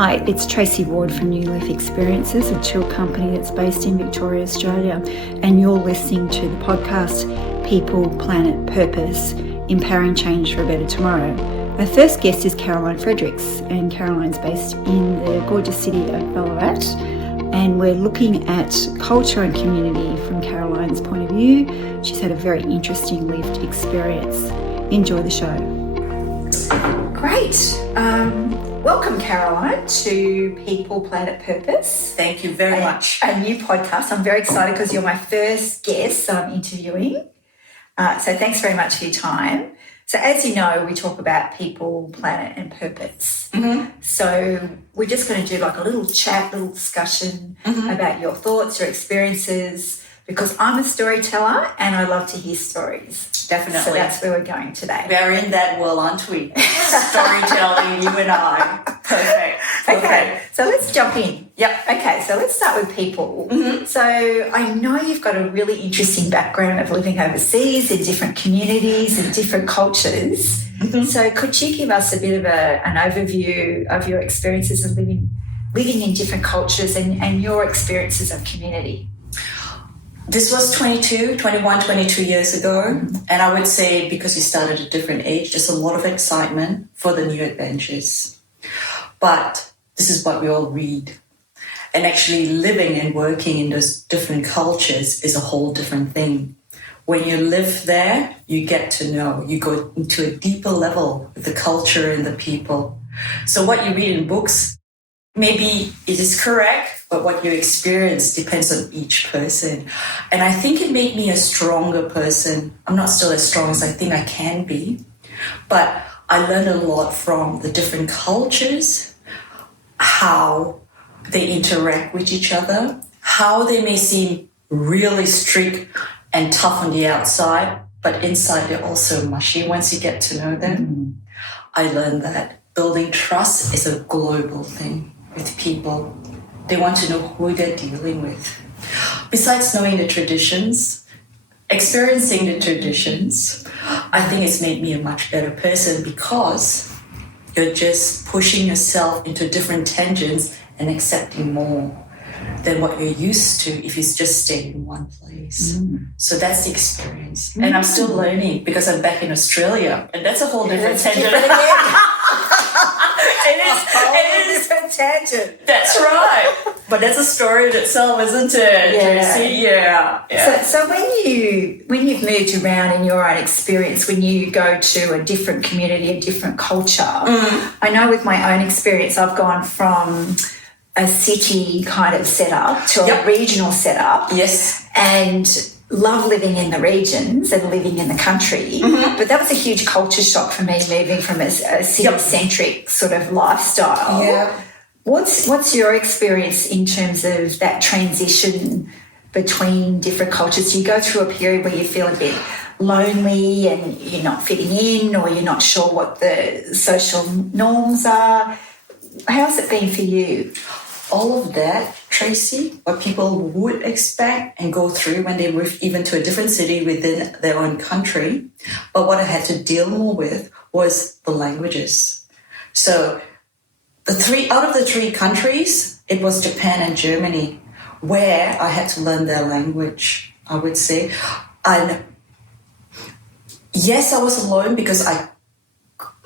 Hi, it's Tracey Ward from New Leaf Experiences, a chill company that's based in Victoria, Australia, and you're listening to the podcast People, Planet, Purpose, Empowering Change for a Better Tomorrow. Our first guest is Caroline Fredericks, and Caroline's based in the gorgeous city of Ballarat, and we're looking at culture and community from Caroline's point of view. She's had a very interesting lived experience. Enjoy the show. Great. Welcome, Caroline, to People, Planet, Purpose. Thank you very much. A new podcast. I'm very excited because you're my first guest I'm interviewing. So thanks very much for your time. So as you know, we talk about people, planet and purpose. Mm-hmm. So we're just going to do like a little chat, little discussion about your thoughts, your experiences, because I'm a storyteller and I love to hear stories. Definitely. So that's where we're going today. We're in that world, aren't we? Storytelling, you and I. Perfect. Okay, so let's jump in. Yep. Okay, so let's start with people. Mm-hmm. So I know you've got a really interesting background of living overseas in different communities and different cultures. Mm-hmm. So could you give us a bit of an overview of your experiences of living in different cultures and your experiences of community? This was 22 years ago. And I would say because you started at a different age, there's a lot of excitement for the new adventures. But this is what we all read. And actually living and working in those different cultures is a whole different thing. When you live there, you get to know, you go into a deeper level with the culture and the people. So what you read in books, maybe it is correct, but what you experience depends on each person. And I think it made me a stronger person. I'm not still as strong as I think I can be, but I learned a lot from the different cultures, how they interact with each other, how they may seem really strict and tough on the outside, but inside they're also mushy once you get to know them. I learned that building trust is a global thing with people. They want to know who they're dealing with. Besides knowing the traditions, experiencing the traditions, I think it's made me a much better person because you're just pushing yourself into different tangents and accepting more than what you're used to if you just stay in one place. So that's the experience. And I'm still learning because I'm back in Australia. And that's a whole different tangent. It is a different tangent. That's right. But that's a story in itself, isn't it, Tracey? Yeah. So when you've moved around in your own experience, when you go to a different community, a different culture, I know with my own experience, I've gone from a city kind of setup to a regional setup. Yes. And love living in the regions and living in the country. But that was a huge culture shock for me, moving from a city-centric sort of lifestyle. Yeah. What's your experience in terms of that transition between different cultures? Do you go through a period where you feel a bit lonely and you're not fitting in, or you're not sure what the social norms are? How's it been for you? All of that, Tracey, what people would expect and go through when they move even to a different city within their own country. But what I had to deal more with was the languages. So out of the three countries, it was Japan and Germany, where I had to learn their language, I would say. And yes, I was alone because I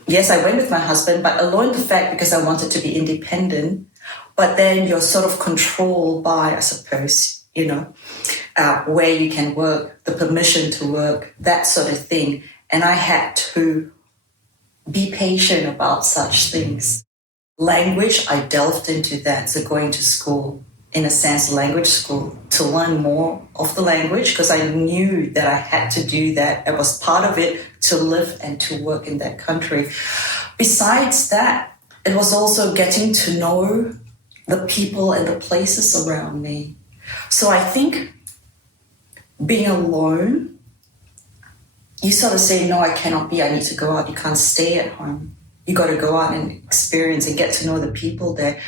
went with my husband, but alone the fact because I wanted to be independent. But then you're sort of controlled by, I suppose, where you can work, the permission to work, that sort of thing. And I had to be patient about such things. Language, I delved into that. So going to school, in a sense, language school, to learn more of the language because I knew that I had to do that. It was part of it to live and to work in that country. Besides that, it was also getting to know the people and the places around me. So I think being alone, you sort of say, no, I cannot be, I need to go out. You can't stay at home. You got to go out and experience and get to know the people there.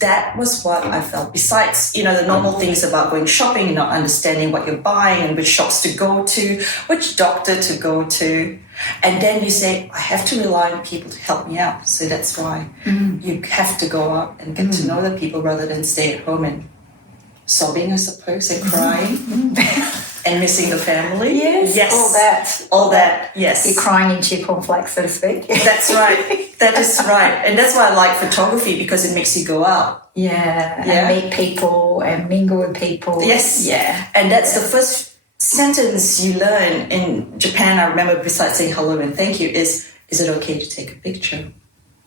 that was what I felt. Besides, the normal things about going shopping and not understanding what you're buying and which shops to go to, which doctor to go to. And then you say, I have to rely on people to help me out. So that's why you have to go out and get to know the people rather than stay at home and sobbing, I suppose, and crying. And missing the family. Yes. All that, yes. You're crying into your cornflakes, so to speak. That's right. That is right. And that's why I like photography, because it makes you go out. Yeah. And meet people and mingle with people. Yes. Yeah. And that's the first sentence you learn in Japan, I remember, besides saying hello and thank you, is it okay to take a picture?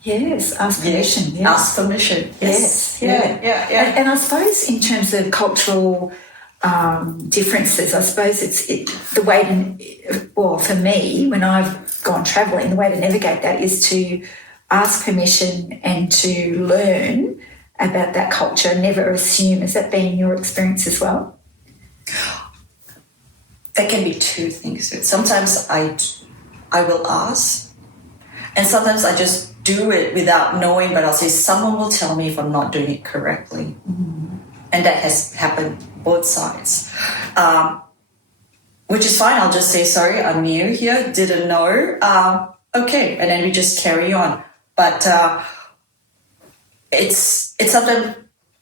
Yes, ask permission. Yes. Ask permission. Yes. Yeah. And I suppose in terms of cultural differences, I suppose it's the way to, well, for me, when I've gone travelling, the way to navigate that is to ask permission and to learn about that culture, never assume. Has that been your experience as well? That can be two things. Sometimes I will ask, and sometimes I just do it without knowing, but I'll say someone will tell me if I'm not doing it correctly. And that has happened both sides, which is fine. I'll just say, sorry, I'm new here, didn't know. Okay, and then we just carry on. But it's sometimes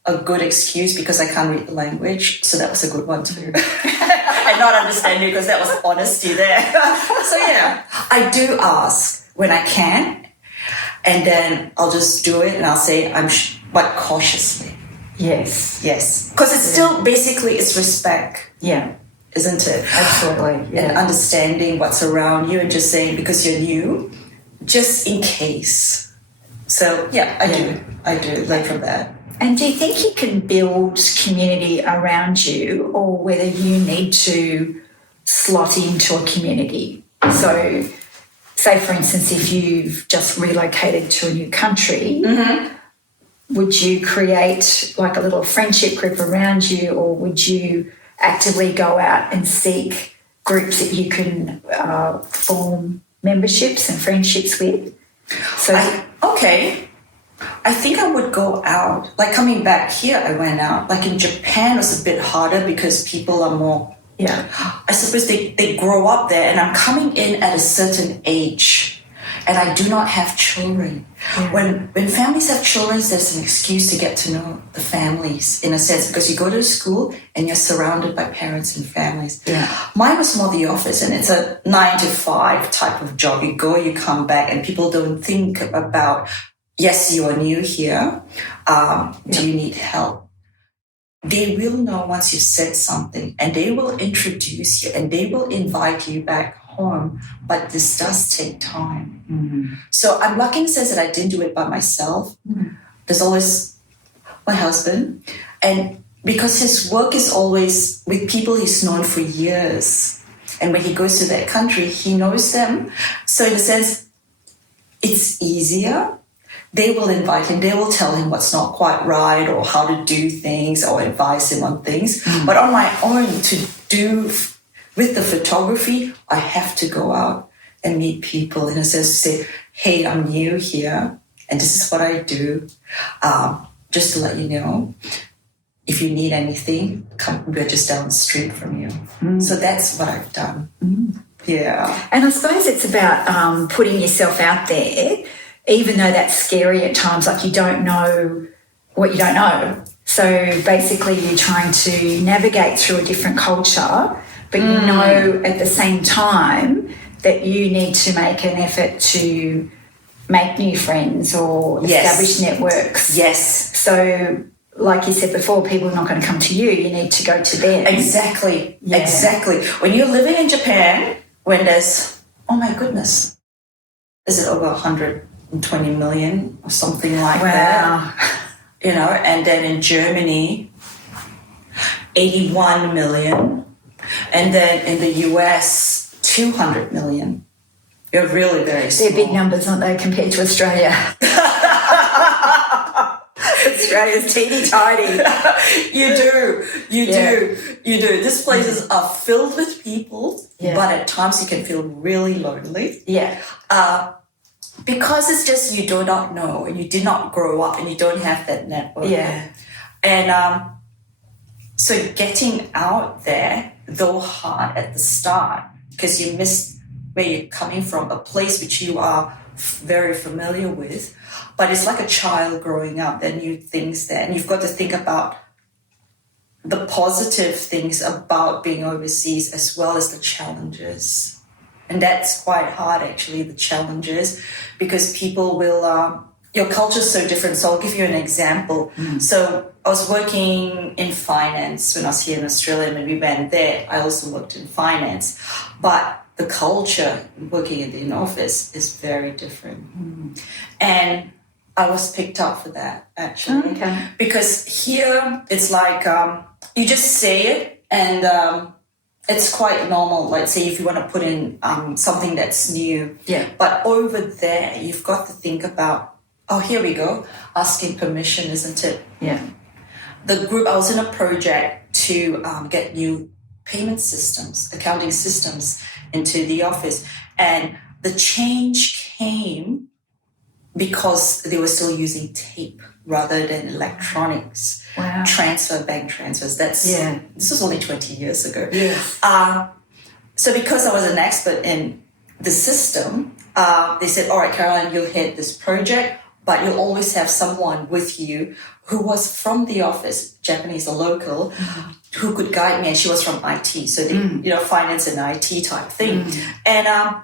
a good excuse because I can't read the language, so that was a good one too. And not understanding, because that was honesty there. So yeah, I do ask when I can, and then I'll just do it, and I'll say but cautiously. Yes. Because it's still basically it's respect. Yeah. Isn't it? Absolutely. Yeah. And understanding what's around you and just saying, because you're new, just in case. So yeah, I do learn from that. And do you think you can build community around you, or whether you need to slot into a community? So say, for instance, if you've just relocated to a new country, would you create like a little friendship group around you, or would you actively go out and seek groups that you can form memberships and friendships with? So, I think I would go out. Like coming back here, I went out. Like in Japan, it was a bit harder because people are more, I suppose they grow up there, and I'm coming in at a certain age. And I do not have children. Yeah. When families have children, there's an excuse to get to know the families, in a sense, because you go to school and you're surrounded by parents and families. Yeah. Mine was more the office, and it's a 9 to 5 type of job. You go, you come back, and people don't think about, yes, you are new here. Do you need help? They will know once you've said something, and they will introduce you, and they will invite you back home. But this does take time. So I'm lucky in the sense that I didn't do it by myself. There's always my husband, and because his work is always with people he's known for years, and when he goes to that country, he knows them. So in a sense, it's easier. They will invite him, they will tell him what's not quite right or how to do things or advise him on things. But on my own, to do with the photography, I have to go out and meet people, in a sense, to say, hey, I'm new here and this is what I do. Just to let you know, if you need anything, we're just down the street from you. So that's what I've done. Yeah. And I suppose it's about putting yourself out there, even though that's scary at times, like you don't know what you don't know. So basically you're trying to navigate through a different culture, but you know at the same time that you need to make an effort to make new friends or establish networks. Yes. So like you said before, people are not going to come to you. You need to go to them. Exactly. Yeah. Exactly. When you're living in Japan, when there's, oh my goodness, is it over 120 million or something like that? You know, and then in Germany, 81 million. And then in the US, 200 million. You're really very small. They're big numbers, aren't they, compared to Australia? Australia's teeny-tiny. You do. These places are filled with people, but at times you can feel really lonely. Yeah. because it's just you do not know and you did not grow up and you don't have that network. Yeah. And so getting out there, though hard at the start, because you miss where you're coming from, a place which you are very familiar with, but it's like a child growing up. There are new things there, and you've got to think about the positive things about being overseas as well as the challenges. And that's quite hard, actually, the challenges, because people will, your culture is so different. So I'll give you an example. So I was working in finance when I was here in Australia. When we went there, I also worked in finance. But the culture working in the office is very different. And I was picked up for that, actually. Okay. Because here, it's like you just say it and it's quite normal. Like, say, if you want to put in something that's new. Yeah. But over there, you've got to think about, oh, here we go, asking permission, isn't it? Yeah. The group, I was in a project to get new payment systems, accounting systems into the office. And the change came because they were still using tape rather than electronics. Wow. Bank transfers. This was only 20 years ago. Yes. So because I was an expert in the system, they said, all right, Caroline, you'll head this project, but you'll always have someone with you who was from the office, Japanese or local, who could guide me. And she was from IT. So, finance and IT type thing. And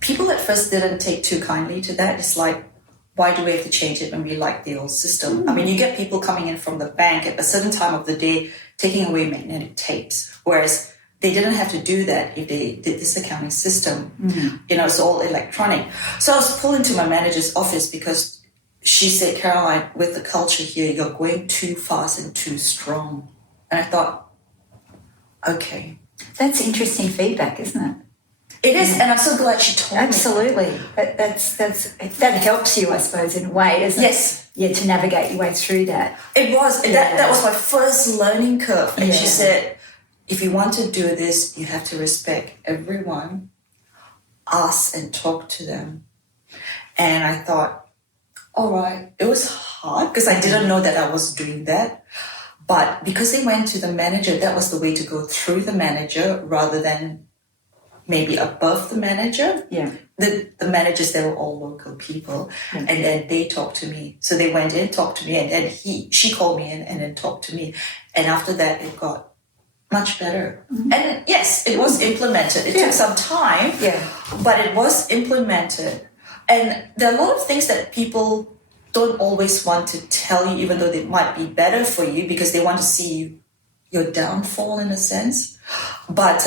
people at first didn't take too kindly to that. It's like, why do we have to change it when we like the old system? I mean, you get people coming in from the bank at a certain time of the day, taking away magnetic tapes, whereas they didn't have to do that if they did this accounting system. It's all electronic. So I was pulled into my manager's office because she said, Caroline, with the culture here, you're going too fast and too strong. And I thought, okay. That's interesting feedback, isn't it? It is, and I'm so glad she told me. Absolutely. That helps you, I suppose, in a way, doesn't it? Yes. Yeah, to navigate your way through that. It was. Yeah. That was my first learning curve. And she said, if you want to do this, you have to respect everyone, ask and talk to them. And I thought, all right. It was hard because I didn't know that I was doing that. But because they went to the manager, that was the way to go through the manager rather than maybe above the manager. Yeah. The managers, they were all local people. And then they talked to me. So they went in, talked to me, and then she called me in and then talked to me. And after that, it got much better. And yes, it was implemented. It took some time, but it was implemented. And there are a lot of things that people don't always want to tell you, even though they might be better for you, because they want to see your downfall in a sense. But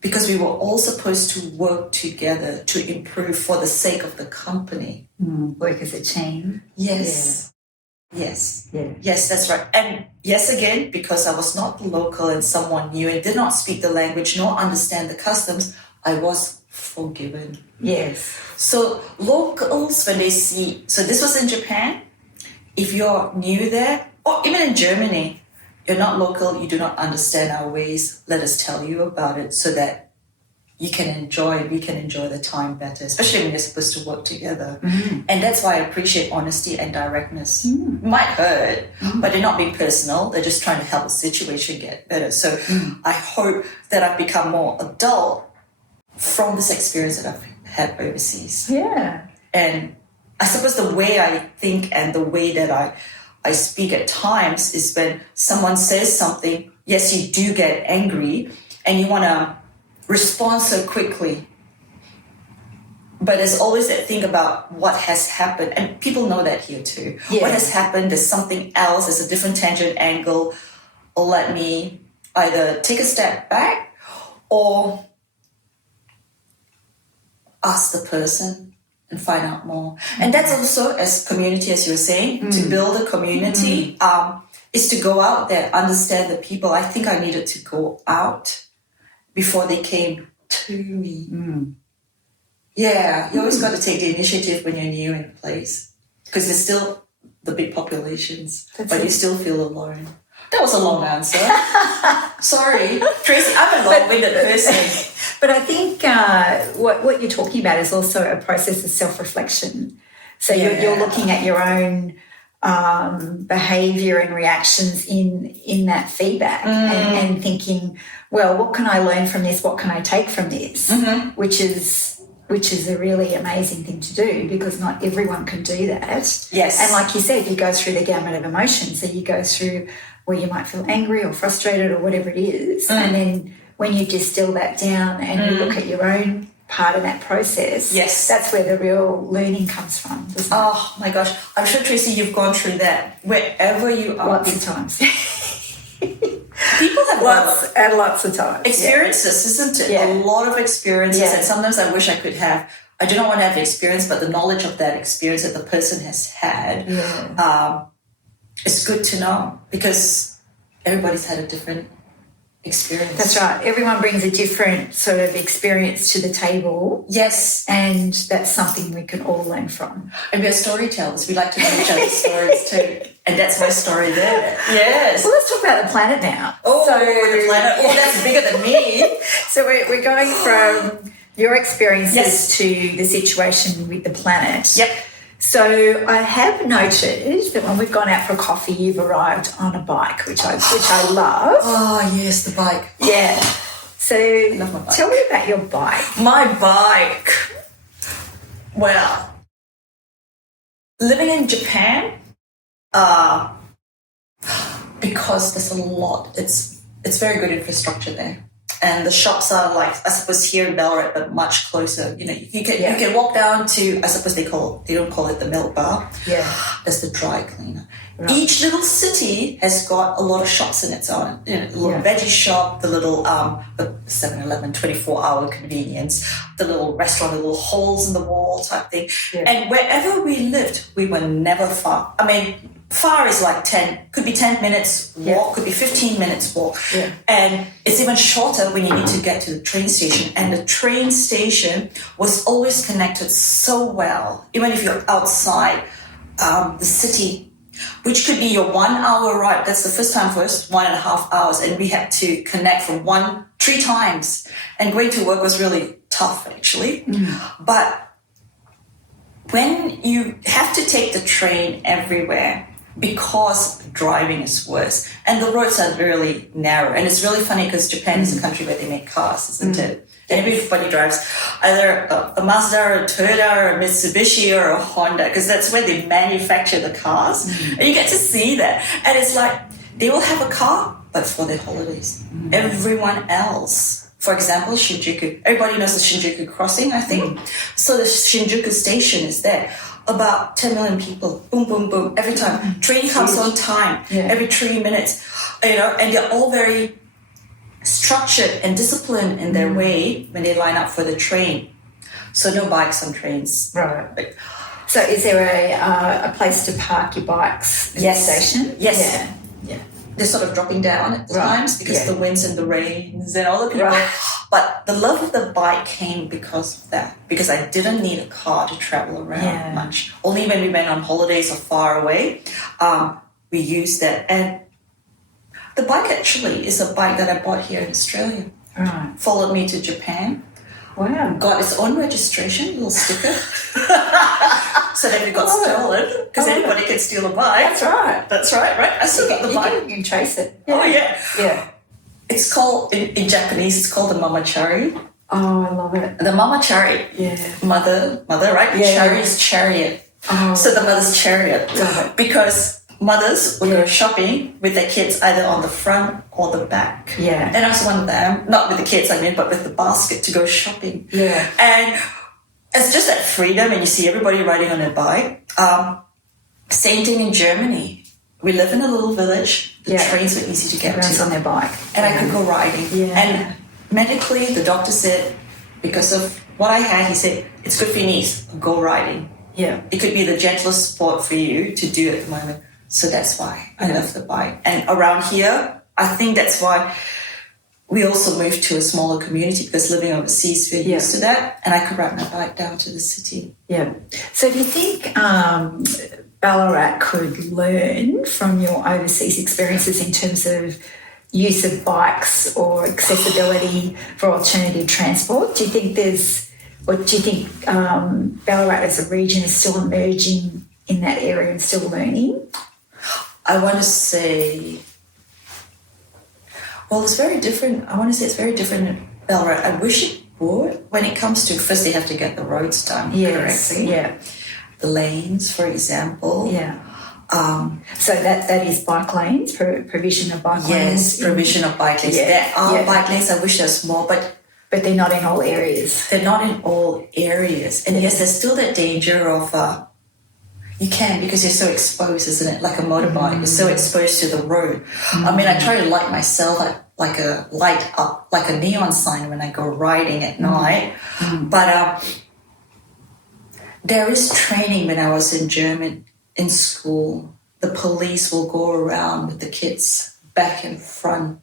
because we were all supposed to work together to improve for the sake of the company. Work as a team. Yes. Yeah. Yes. Yeah. Yes, that's right. And yes, again, because I was not local and someone new and did not speak the language nor understand the customs, I was forgiven. Yes. So locals, when they see, so this was in Japan, if you're new there, or even in Germany, you're not local, you do not understand our ways, let us tell you about it so that we can enjoy the time better, especially when you're supposed to work together. And that's why I appreciate honesty and directness. It might hurt, but they're not being personal. They're just trying to help the situation get better. So I hope that I've become more adult from this experience that I've had overseas. Yeah. And I suppose the way I think and the way that I speak at times is when someone says something, yes, you do get angry and you want to respond so quickly. But there's always that thing about what has happened. And people know that here too. Yeah. What has happened, there's something else, there's a different tangent angle. Or let me either take a step back or ask the person and find out more. And that's also, as community, as you were saying, to build a community, is to go out there, understand the people. I think I needed to go out before they came to me. Yeah, you always got to take the initiative when you're new in a place because there's still the big populations, but you still feel alone. That was a long answer. Sorry, Tracey, I'm a long-winded person. But I think what you're talking about is also a process of self-reflection. So you're looking at your own behaviour and reactions in that feedback and thinking, well, what can I learn from this? What can I take from this? Which is a really amazing thing to do, because not everyone can do that. Yes. And like you said, you go through the gamut of emotions. So you go through where you might feel angry or frustrated or whatever it is. And then when you distill that down and you look at your own part of that process, yes, that's where the real learning comes from, doesn't it? Oh my gosh, I'm sure, Tracey, you've gone through that wherever you are. Lots of times. People have lots of times. Experiences, isn't it? Yeah. A lot of experiences, Yeah. and sometimes I wish I could have. I do not want to have the experience, but the knowledge of that experience that the person has had, it's good to know, because everybody's had a different experience. That's right. Everyone brings a different sort of experience to the table. Yes. And that's something we can all learn from. And we are storytellers. We like to know each other's stories too. And that's my story there. Yes. Well, let's talk about the planet now. Oh, the planet. Oh, that's bigger than me. So we're going from your experiences Yes. to the situation with the planet. Yep. So I have noted that when we've gone out for coffee, you've arrived on a bike, which I love. Oh, yes, the bike. Yeah. So love my bike. tell me about your bike. My bike. Well, living in Japan, because there's a lot. It's very good infrastructure there. And the shops are like, I suppose, here in Ballarat, but much closer. You know, you can walk down to, I suppose they don't call it the milk bar. Yeah. That's the dry cleaner. Right. Each little city has got a lot of shops in its own. You know, the little veggie shop, the little the 7-Eleven 24-hour convenience, the little restaurant, the little holes in the wall type thing. Yeah. And wherever we lived, we were never far. I mean, far is like 10, could be 10 minutes walk, could be 15 minutes walk. Yeah. And it's even shorter when you need to get to the train station. And the train station was always connected so well, even if you're outside the city, which could be your 1 hour ride. That's the first time for us, 1.5 hours. And we had to connect from 3 times. And going to work was really tough, actually. But when you have to take the train everywhere, because driving is worse, and the roads are really narrow, and it's really funny because Japan is a country where they make cars, isn't it? And everybody drives either a Mazda or a Toyota or a Mitsubishi or a Honda, because that's where they manufacture the cars. And you get to see that, and it's like they will have a car, but for their holidays. Everyone else, for example, Shinjuku. Everybody knows the Shinjuku crossing, I think. So the Shinjuku station is there. About 10 million people, boom, boom, boom, every time. Train comes on time, every 3 minutes, you know, and they're all very structured and disciplined in their way when they line up for the train. So no bikes on trains. Right. So is there a place to park your bikes in the station? Yes. Yeah. They're sort of dropping down at times because the winds and the rains and all the people. Right. But the love of the bike came because of that, because I didn't need a car to travel around much. Only when we went on holidays or far away, we used that. And the bike actually is a bike that I bought here in Australia. Right. Followed me to Japan. Wow. Got its own registration, little sticker. So that it got stolen, because anybody can steal a bike. That's right, right? I still got the bike. You can trace it. Oh, yeah. Yeah. It's called, in Japanese, it's called the mamachari. Oh, I love it. The mamachari. Yeah. Mother, right? Yeah. Chari is chariot. Oh. So the mother's chariot. Got it. Because mothers would go shopping with their kids either on the front or the back. Yeah. And I was one of them, not with the kids, I mean, but with the basket to go shopping. Yeah. And it's just that freedom, and you see everybody riding on a bike. Same thing in Germany. We live in a little village. The trains were easy to get Everyone's to. on their bike. And I could go riding. Yeah. And medically, the doctor said, because of what I had, he said, it's good for your knees. Go riding. Yeah. It could be the gentlest sport for you to do at the moment. So that's why I love the bike. And around here, I think that's why we also moved to a smaller community, because living overseas, we're used to that. And I could ride my bike down to the city. Yeah. So do you think Ballarat could learn from your overseas experiences in terms of, use of bikes or accessibility for alternative transport? Do you think Ballarat as a region is still emerging in that area and still learning? I want to say, well, it's very different. I want to say it's very different in Ballarat. I wish it would. When it comes to, first they have to get the roads done correctly. Yeah. The lanes, for example. Yeah. So that is bike lanes, provision of bike lanes. Yes, provision of bike lanes. There are bike lanes. I wish there's more, but they're not in all areas. They're not in all areas. And yes, there's still that danger of you can, because you're so exposed, isn't it? Like a motorbike, you're so exposed to the road. I mean, I try to light myself like a light up, like a neon sign when I go riding at night. But there is training. When I was in German in school, the police will go around with the kids back and front,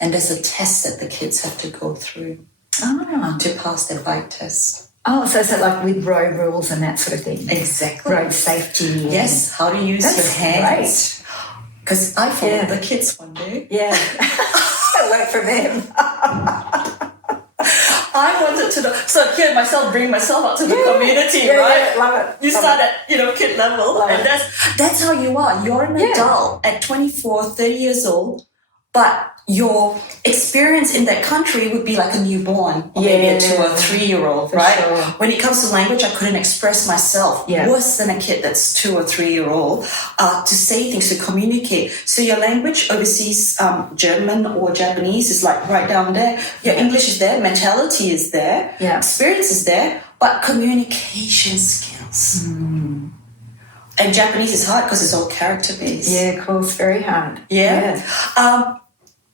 and there's a test that the kids have to go through to pass their bike test. Oh, so is it like with road rules and that sort of thing? Exactly. Road safety. Yes, how to use your hands. Because I followed the kids one day. Yeah. It worked for them. I wanted to know. So here, bring myself out to the community, right? Yeah, love it. You start at, kid level. Love and that's how you are. You're an adult at 24, 30 years old, but your experience in that country would be like a newborn, or maybe a 2 or 3 year old, right? Sure. When it comes to language, I couldn't express myself worse than a kid that's 2 or 3 year old to say things, to communicate. So your language overseas, German or Japanese, is like right down there. Your English is there, mentality is there, experience is there, but communication skills. And Japanese is hard because it's all character based. Yeah, of course, very hard. Yeah.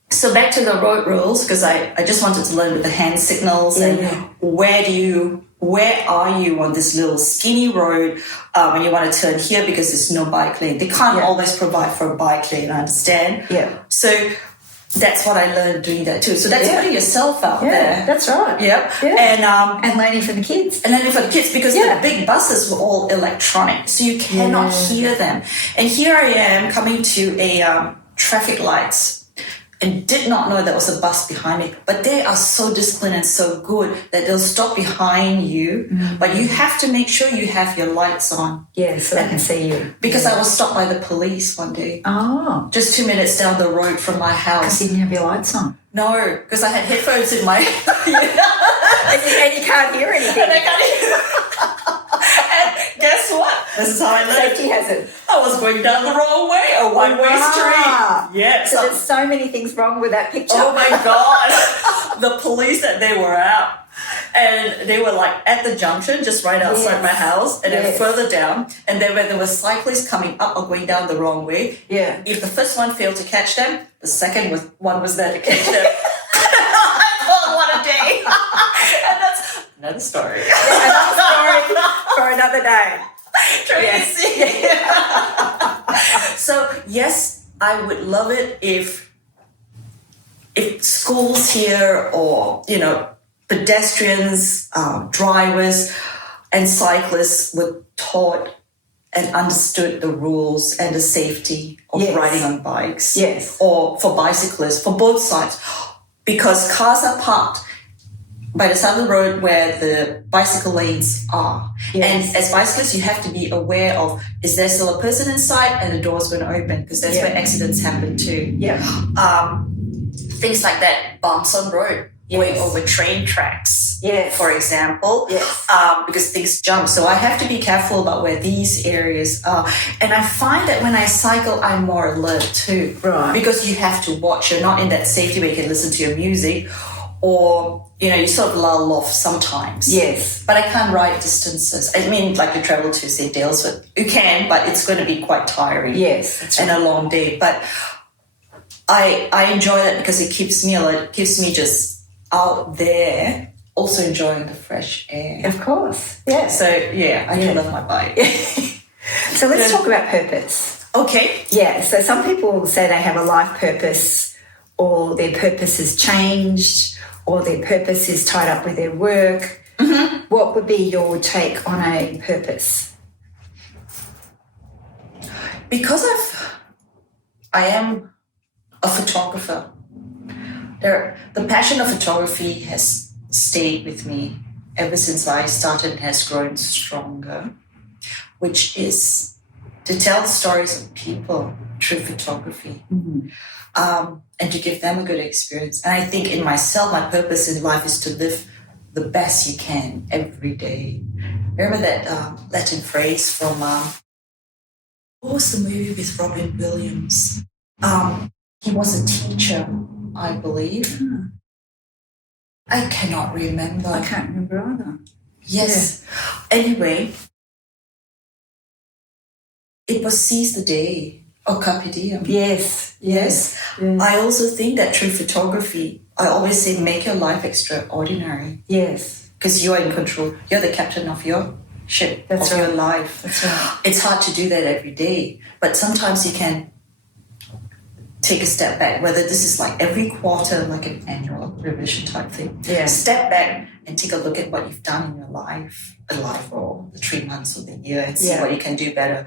So back to the road rules, because I just wanted to learn with the hand signals and where are you on this little skinny road when you want to turn here, because there's no bike lane. They can't always provide for a bike lane, I understand. Yeah. So that's what I learned doing that too. So that's putting yourself out there. That's right. Yep. Yeah. And learning from the kids. Because the big buses were all electronic, so you cannot hear them. And here I am coming to a traffic lights, and did not know there was a bus behind me. But they are so disciplined and so good that they'll stop behind you. But you have to make sure you have your lights on. Yeah, so they can see you. Because I was stopped by the police one day. Oh. Just 2 minutes down the road from my house. Because you didn't have your lights on. No, because I had headphones in my... and you can't hear anything. And I can't hear. And guess what? This is how I learned. Safety hazard. I was going down the wrong way, a one-way street. Yeah. So there's so many things wrong with that picture. Oh my God. The police that they were out. And they were like at the junction, just right outside my house, and then further down. And then when there were cyclists coming up or going down the wrong way, if the first one failed to catch them, the second one was there to catch them. I thought, what a day. And that's another story. Another story for another day. Tracey. So yes, I would love it if schools here, or pedestrians, drivers and cyclists were taught and understood the rules and the safety of riding on bikes. Yes. Or for bicyclists, for both sides. Because cars are parked by the side of the road where the bicycle lanes are. Yes. And as bicyclists, you have to be aware of, is there still a person inside, and the door's going to open, because that's where accidents happen too. Yeah. Things like that, bumps on road. Going over train tracks, for example, because things jump. So I have to be careful about where these areas are. And I find that when I cycle, I'm more alert too. Right. Because you have to watch. You're not in that safety where you can listen to your music, or, you sort of lull off sometimes. Yes. But I can't ride distances. I mean, like you travel to, say, Dalesford. You can, but it's going to be quite tiring. Yes. That's right. And a long day. But I enjoy that because it keeps me alert. It keeps me just out there, also enjoying the fresh air. Of course, yeah. So, I do love my bike. So let's talk about purpose. Okay. Yeah, so some people say they have a life purpose, or their purpose has changed, or their purpose is tied up with their work. Mm-hmm. What would be your take on a purpose? Because I am a photographer, The passion of photography has stayed with me ever since I started and has grown stronger, which is to tell stories of people through photography. And to give them a good experience. And I think in myself, my purpose in life is to live the best you can every day. Remember that Latin phrase from, what was the movie with Robin Williams? He was a teacher, I believe. I cannot remember. I can't remember either. Yes. Yeah. Anyway, it was seize the day. Oh, carpe diem. Yes. I also think that through photography, I always say make your life extraordinary. Yes. Because you're in control. You're the captain of your ship, That's of right. your life. That's right. It's hard to do that every day. But sometimes you can take a step back, whether this is like every quarter, like an annual revision type thing. Yeah. Step back and take a look at what you've done in your life, or the 3 months or the year, and see what you can do better.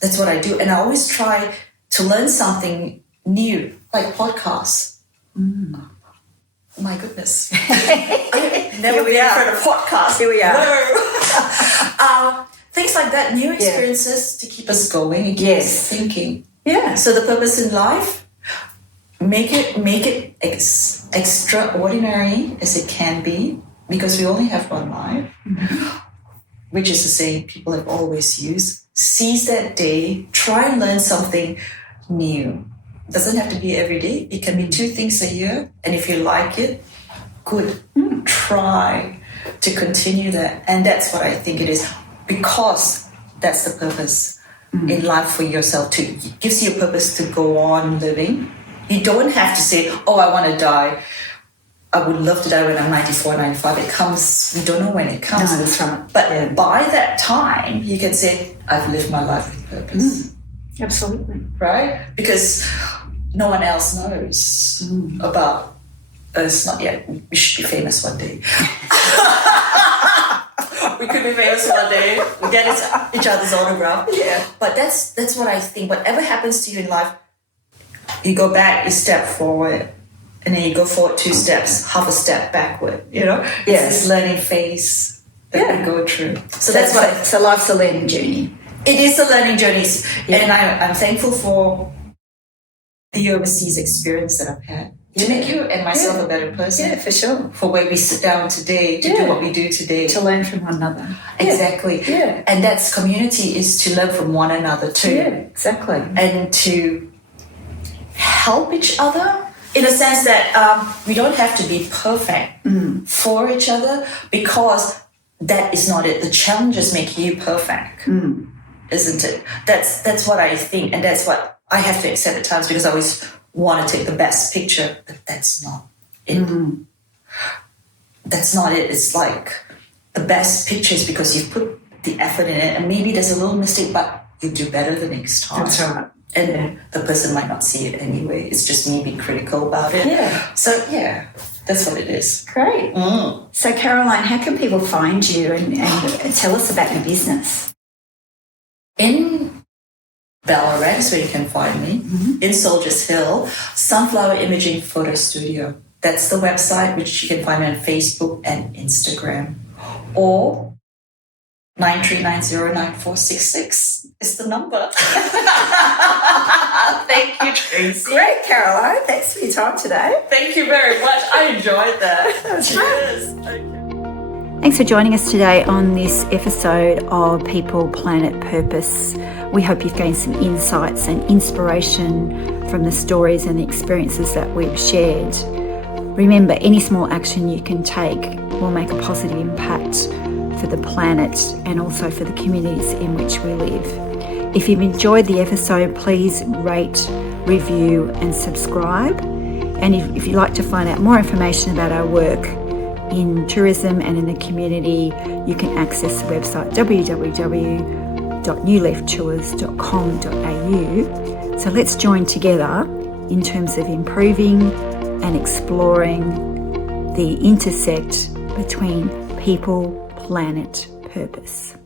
That's what I do. And I always try to learn something new, like podcasts. My goodness. I've never been in front of podcasts. Here we are. Things like that, new experiences to keep us going and keep us thinking. Yeah. So the purpose in life, make it extraordinary as it can be, because we only have one life, which is the saying people have always used. Seize that day, try and learn something new. Doesn't have to be every day. It can be 2 things a year. And if you like it, good. Try to continue that. And that's what I think it is, because that's the purpose in life for yourself too. It gives you a purpose to go on living. You don't have to say, oh, I want to die. I would love to die when I'm 94, 95. It comes, we don't know when it comes. No, that's right. But by that time, you can say, I've lived my life with purpose. Absolutely. Right? Because no one else knows about us. Not yet. We should be famous one day. We could be famous one day. We get each other's autograph. Yeah. But that's what I think. Whatever happens to you in life, you go back, you step forward, and then you go forward 2 steps, half a step backward. You know, it's this learning phase that we go through. So that's what. So life's a learning journey. It is a learning journey, and I'm thankful for the overseas experience that I've had to make you and myself a better person. Yeah, for sure. For where we sit down today to do what we do today. To learn from one another. Exactly. Yeah. And that's community, is to learn from one another too. Yeah, exactly. And to help each other in a sense that we don't have to be perfect for each other, because that is not it. The challenges make you perfect, isn't it? That's what I think, and that's what I have to accept at times, because I always want to take the best picture, but that's not it. That's not it. It's like the best picture is because you've put the effort in it, and maybe there's a little mistake, but you do better the next time. That's right. And the person might not see it anyway. It's just me being critical about it. Yeah. So, that's what it is. Great. So, Caroline, how can people find you and tell us about your business? In Ballarat is where you can find me. In Soldiers Hill, Sunflower Imaging Photo Studio. That's the website, which you can find me on Facebook and Instagram. Or 93909466 is the number. Thank you, Tracey. Great, Caroline. Thanks for your time today. Thank you very much. I enjoyed that. Cheers. Okay. Thanks for joining us today on this episode of People, Planet, Purpose. We hope you've gained some insights and inspiration from the stories and the experiences that we've shared. Remember, any small action you can take will make a positive impact for the planet and also for the communities in which we live. If you've enjoyed the episode, please rate, review and subscribe. And if you'd like to find out more information about our work in tourism and in the community, you can access the website www.newleaftours.com.au. So let's join together in terms of improving and exploring the intersect between people, planet, purpose.